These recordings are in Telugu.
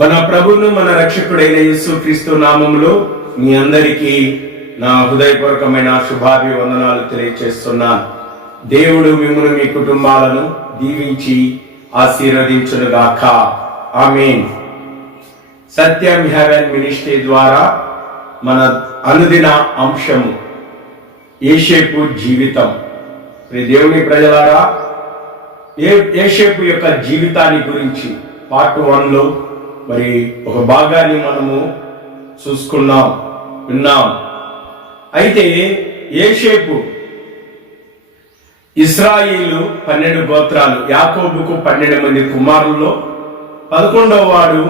మన ప్రభువును మన రక్షకుడైన యేసుక్రీస్తు నామములో మీ అందరికీ నా హృదయపూర్వకమైన శుభాభివందనాలు తెలియజేస్తున్నాను. దేవుడు మిమ్మును మీ కుటుంబాలను దీవించి ఆశీర్వదించునుగాక. ఆమేన్. సత్యం హెవెన్ మినిస్ట్రీ ద్వారా మన అనుదిన అంశము యోసేపు జీవితం. దేవుని ప్రజలారా, యోసేపు యొక్క జీవితాన్ని గురించి పార్ట్ 1లో మరి ఒక భాగాన్ని మనము విన్నాం. అయితే యోసేపు ఇశ్రాయేలు 12 గోత్రాలు, యాకోబుకు 12 మంది కుమారుల్లో 11వ వాడు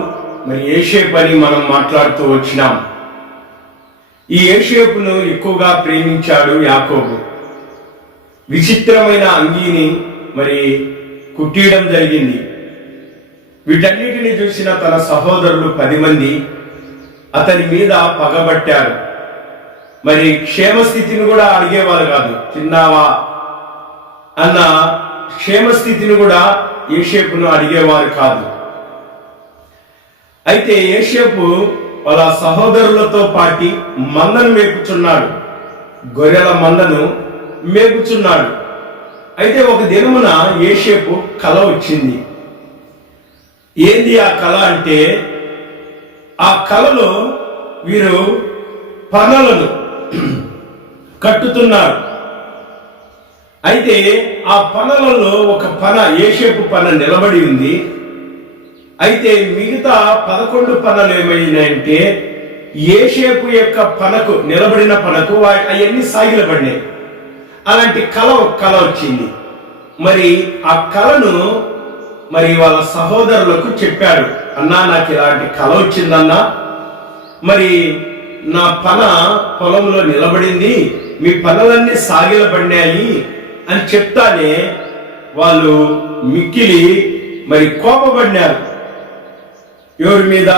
మరి యోసేపు అని మనం మాట్లాడుతూ వచ్చినాం. ఈ యోసేపును ఎక్కువగా ప్రేమించాడు యాకోబు. విచిత్రమైన అంగీని మరి కుట్టియడం జరిగింది. వీటన్నిటిని చూసిన తన సహోదరులు 10 మంది అతని మీద పగబట్టారు. మరి క్షేమస్థితిని కూడా అడిగేవారు కాదు. తిన్నావా అన్న క్షేమస్థితిని కూడా యోసేపును అడిగేవారు కాదు. అయితే యోసేపు వాళ్ళ సహోదరులతో పాటి మందను మేపుచున్నాడు, గొర్రెల మందను మేపుచున్నాడు. అయితే ఒక దినమున యోసేపు కల వచ్చింది. ఏంది ఆ కళ అంటే, ఆ కళలో వీరు పనలను కట్టుతున్నారు. అయితే ఆ పనలలో ఒక పన, యోసేపు పన నిలబడి ఉంది. అయితే మిగతా 11 పనలు ఏమైనాయంటే, యోసేపు యొక్క పనకు, నిలబడిన పనకు అవన్నీ సాగిలపడినాయి. అలాంటి కళ వచ్చింది. మరి ఆ కళను మరి వాళ్ళ సహోదరులకు చెప్పాడు. అన్నా, నాకు ఇలాంటి కళ వచ్చిందన్నా, మరి నా పన పొలంలో నిలబడింది, మీ పనులన్నీ సాగిలపడినాయి అని చెప్తానే వాళ్ళు మిక్కిలి మరి కోపపడినారు. ఎవరి మీద?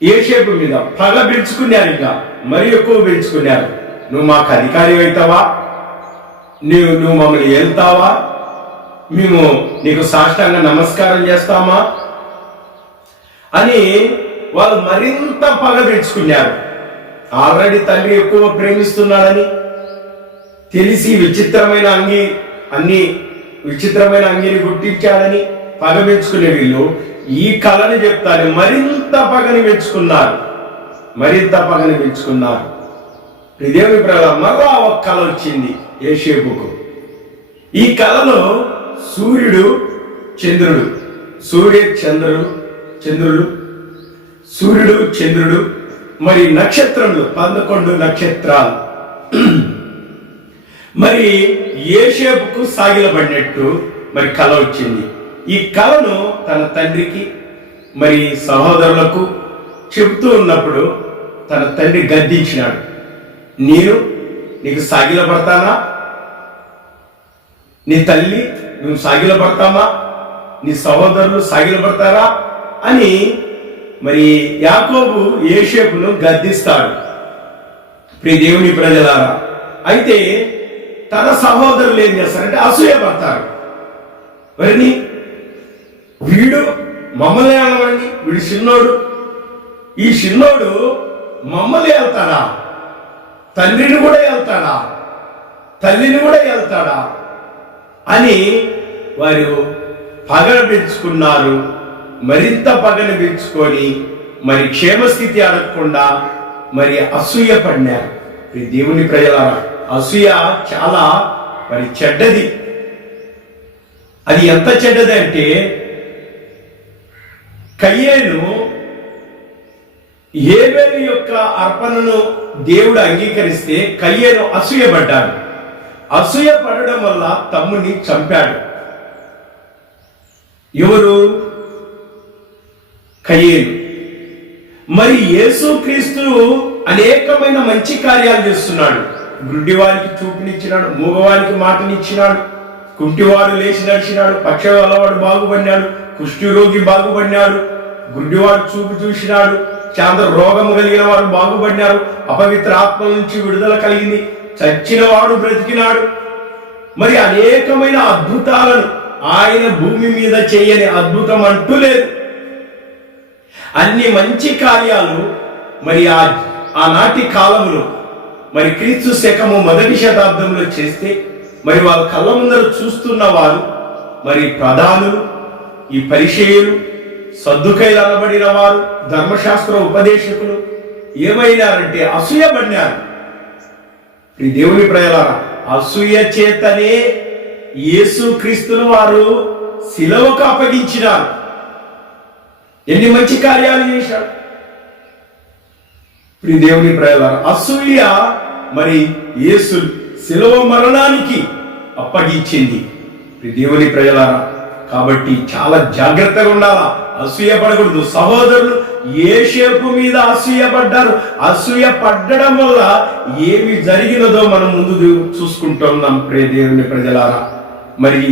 యోసేపు మీద. పగ పెంచుకున్నారు, ఇంకా మరి ఎక్కువ పెంచుకున్నారు. నువ్వు మాకు అధికారి అవుతావా? నువ్వు మమ్మల్ని వెళ్తావా? మేము నీకు సాష్టాంగ నమస్కారం చేస్తామా అని వాళ్ళు మరింత పగ పెంచుకున్నారు. ఆల్రెడీ తండ్రి ఎక్కువ ప్రేమిస్తున్నాడని తెలిసి విచిత్రమైన అంగీని గుర్తించాడని పగ పెంచుకునే వీళ్ళు ఈ కళని చెప్తారు, మరింత పగని పెంచుకున్నారు. దేవుని ప్రజలు, మరలా ఒక కళ వచ్చింది యోసేపుకు. ఈ కళలో సూర్యుడు చంద్రుడు మరి నక్షత్రములు 11 నక్షత్రాలు మరి యోసేపుకు సాగిలపడినట్టు మరి కళ వచ్చింది. ఈ కళను తన తండ్రికి మరి సహోదరులకు చెబుతూ ఉన్నప్పుడు తన తండ్రి గద్దించినాడు. నీకు సాగిలపడతానా? నీ తల్లి మేము సాగిలపడతామా? నీ సహోదరులు సాగిలపడతారా అని మరి యాకోబు యోసేపును గద్దిస్తాడు. ప్రియ దేవుని ప్రజలారా, అయితే తన సహోదరులు ఏం చేస్తారంటే అసూయపడతారు. మరి వీడు మమ్మల్ని ఏలవండి, వీడు చిన్నోడు, ఈ చిన్నోడు మమ్మల్ని వెళ్తాడా? తండ్రిని కూడా వెళ్తాడా? తల్లిని కూడా వెళ్తాడా అని వారు పగను పెంచుకున్నారు. మరింత పగను పెంచుకొని మరి క్షేమస్థితి అడగకుండా మరి అసూయ పడినారు. దేవుని ప్రజలారా, అసూయ చాలా మరి చెడ్డది. అది ఎంత చెడ్డది అంటే, కయ్యేను హేబెలు యొక్క అర్పణను దేవుడు అంగీకరిస్తే కయ్యేను అసూయపడ్డాడు. అసూయ పడడం వల్ల తమ్ముని చంపాడు. ఎవరు? కయ్యేను. మరి యేసుక్రీస్తు అనేకమైన మంచి కార్యాలు చేస్తున్నాడు. గుడ్డివారికి చూపునిచ్చినాడు, మూగవారికి మాటనిచ్చినాడు, కుంటివాడు లేచి నడిచినాడు, పక్షవాలవాడు బాగుపడినాడు, కుష్ఠరోగి బాగుపడినాడు, గుడ్డివాడు చూపు చూసినాడు, చాంద్ర రోగము కలిగిన వారు బాగుపడినారు, అపవిత్ర ఆత్మ నుంచి విడుదల కలిగింది, చచ్చిన వాడు బ్రతికినాడు. మరి అనేకమైన అద్భుతాలను ఆయన భూమి మీద చేయని అద్భుతం అంటూ లేదు. అన్ని మంచి కార్యాలు మరి ఆనాటి కాలంలో మరి క్రీస్తు శకము 1వ శతాబ్దంలో చేస్తే మరి వాళ్ళ కళ్ళ ముందర చూస్తున్న వారు మరి ప్రధానులు, ఈ పరిచయులు, సద్దుకైలు అనబడిన వారు, ధర్మశాస్త్ర ఉపదేశకులు ఏమైనారంటే అసూయపడినారు. ఈ దేవుని ప్రజలారా, అసూయ చేతనే యేసు క్రీస్తును వారు శిలువకు అప్పగించినారు. ఎన్ని మంచి కార్యాలు చేశారు. ఈ దేవుని ప్రజలారా, అసూయ మరి యేసు శిలువ మరణానికి అప్పగించింది. ఈ దేవుని ప్రజలారా, కాబట్టి చాలా జాగ్రత్తగా ఉండాలా, అసూయ పడకూడదు. సహోదరులు యోసేపు మీద అసూయ పడ్డారు. అసూయ పడ్డడం వల్ల ఏమి జరిగినదో మనం ముందు చూసుకుంటున్నాం. ప్రియ దేవుని ప్రజలారా, మరి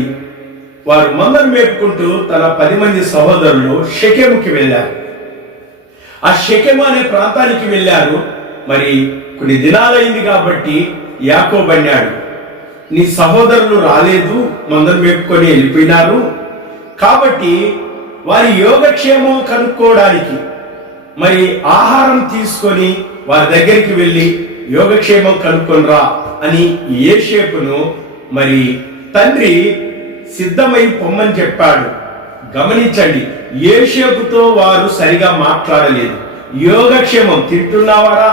వారు మందను మేపుకుంటూ తన 10 మంది సహోదరులు షెకెముకి వెళ్ళారు. ఆ షెకెము అనే ప్రాంతానికి వెళ్ళారు. మరి కొన్ని దినాలైంది కాబట్టి యాకోబు అన్నాడు, నీ సహోదరులు రాలేదు, మందను మేపుకొని వెళ్ళిపోయినారు, కాబట్టి వారి యోగక్షేమం కనుక్కోవడానికి మరి ఆహారం తీసుకొని వారి దగ్గరికి వెళ్ళి యోగక్షేమం కనుక్కొని రా అని యోసేపును మరి తండ్రి సిద్ధమై పొమ్మని చెప్పాడు. గమనించండి, యోసేపుతో వారు సరిగా మాట్లాడలేదు. యోగక్షేమం, తింటున్నావారా,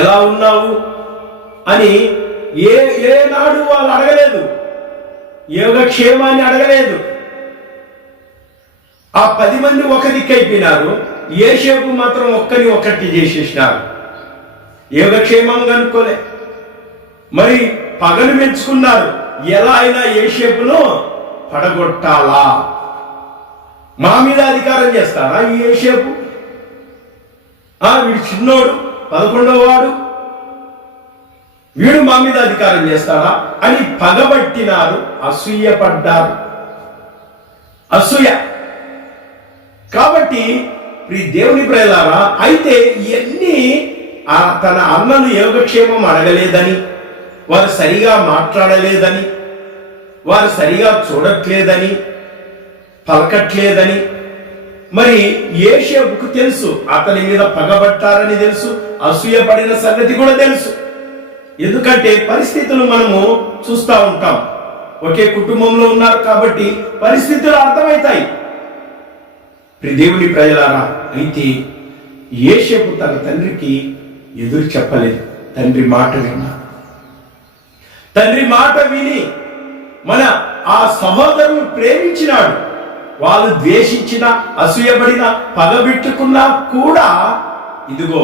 ఎలా ఉన్నావు అని ఏనాడు వాళ్ళు అడగలేదు. యోగక్షేమాన్ని అడగలేదు. ఆ 10 మంది ఒక దిక్కైపోయినారు. యోసేపు మాత్రం ఒక్కటి చేసేసినారు. యోగక్షేమం కనుక్కోలే. మరి పగలు పెంచుకున్నారు. ఎలా అయినా యోసేపును పడగొట్టాలా, మా మీద అధికారం చేస్తారా ఈ యోసేపు? వీడు చిన్నోడు, 11వ వాడు, వీడు మా మీద అధికారం చేస్తాడా అని పగబట్టినారు. అసూయ పడ్డారు. అసూయ. కాబట్టి దేవుని ప్రేలారా, అయితే ఇవన్నీ తన అన్నను యోగక్షేమం అడగలేదని, వారు సరిగా మాట్లాడలేదని, వారు సరిగా చూడట్లేదని, పలకట్లేదని మరి యోసేపుకు తెలుసు. అతని మీద పగబట్టారని తెలుసు, అసూయ పడిన సంగతి కూడా తెలుసు. ఎందుకంటే పరిస్థితులు మనము చూస్తూ ఉంటాం. ఒకే కుటుంబంలో ఉన్నారు కాబట్టి పరిస్థితులు అర్థమవుతాయి. దేవుని ప్రజలారా, అయితే యోసేపు తన తండ్రికి ఎదురు చెప్పలేదు. తండ్రి మాట విన్నారు. తండ్రి మాట విని మన ఆ సహోదరుని ప్రేమించినాడు. వాళ్ళు ద్వేషించిన, అసూయపడిన, పగబెట్టుకున్నా కూడా ఇదిగో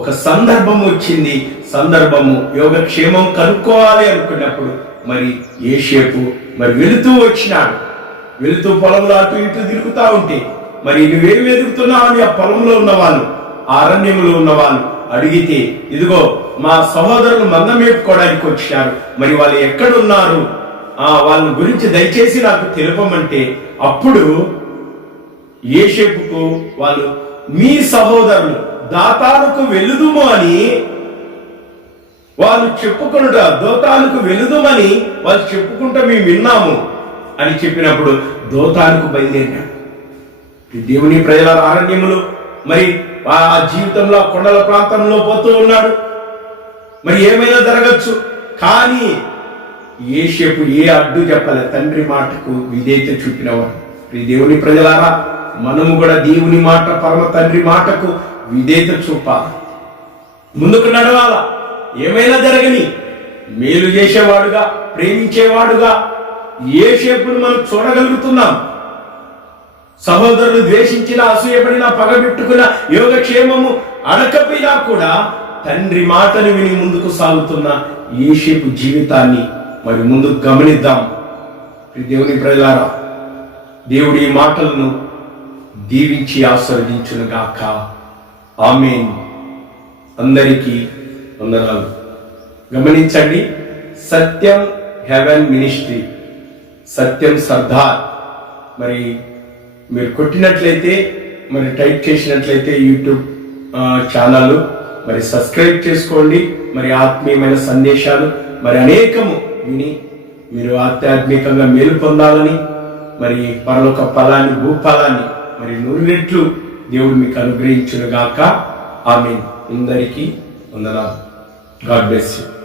ఒక సందర్భం వచ్చింది. సందర్భము యోగక్షేమం కనుక్కోవాలి అనుకున్నప్పుడు మరి యోసేపు మరి వెళుతూ వచ్చినాడు. వెళుతూ పొలంలో అటు ఇటు తిరుగుతూ ఉంటే మరి నువ్వేం వెతుకుతున్నావు అని ఆ పొలంలో ఉన్నవాళ్ళు, ఆ అరణ్యంలో ఉన్నవాళ్ళు అడిగితే, ఇదిగో మా సహోదరులు మంద మేపుకోవడానికి వచ్చారు, మరి వాళ్ళు ఎక్కడున్నారు, వాళ్ళ గురించి దయచేసి నాకు తెలుపమంటే అప్పుడు యోసేపుకు వాళ్ళు, మీ సహోదరులు దాతానుకు వెలుదుము అని వాళ్ళు చెప్పుకునుట, దోతానుకు వెలుదుమని వాళ్ళు చెప్పుకుంటూ మేము విన్నాము అని చెప్పినప్పుడు దోతానుకు బయలుదేరాడు. దేవుని ప్రజల అరణ్యములు మరి ఆ జీవితంలో కొండల ప్రాంతంలో పోతూ ఉన్నాడు. మరి ఏమైనా జరగచ్చు, కానీ యోసేపు ఏ అడ్డు చెప్పలే. తండ్రి మాటకు విధేయత చూపినవాడు. దేవుని ప్రజలారా, మనము కూడా దేవుని మాట, పరమ తండ్రి మాటకు విధేయత చూపాలి. ముందుకు నడవాల. ఏమైనా జరగని మేలు చేసేవాడుగా, ప్రేమించేవాడుగా యోసేపును మనం చూడగలుగుతున్నాం. సహోదరులు ద్వేషించిన, అసూయపడిన, పగబెట్టుకున్న, యోగక్షేమము అడకపోయినా కూడా తండ్రి మాటను విని ముందుకు సాగుతున్న యోసేపు జీవితాన్ని మరి ముందుకు గమనిద్దాం. దేవుని ప్రజలారా, దేవుడి ఈ మాటలను దీవించి ఆశీర్వదించును గాక. ఆమేన్. అందరికీ వందనాలు. గమనించండి, సత్యం హెవెన్ మినిస్ట్రీ, సత్యం సర్దార్. మరి మీరు కొట్టినట్లయితే, మరి టైప్ చేసినట్లయితే యూట్యూబ్ ఛానల్ మరి సబ్స్క్రైబ్ చేసుకోండి. మరి ఆత్మీయమైన సందేశాలు మరి అనేకము విని మీరు ఆధ్యాత్మికంగా మేలు పొందాలని, మరి పరలోక ఫలాన్ని, భూఫలాన్ని మరి 100 రెట్లు దేవుడు మీకు అనుగ్రహించును గాక. ఆమేన్. అందరికీ వందనాలు. God bless you.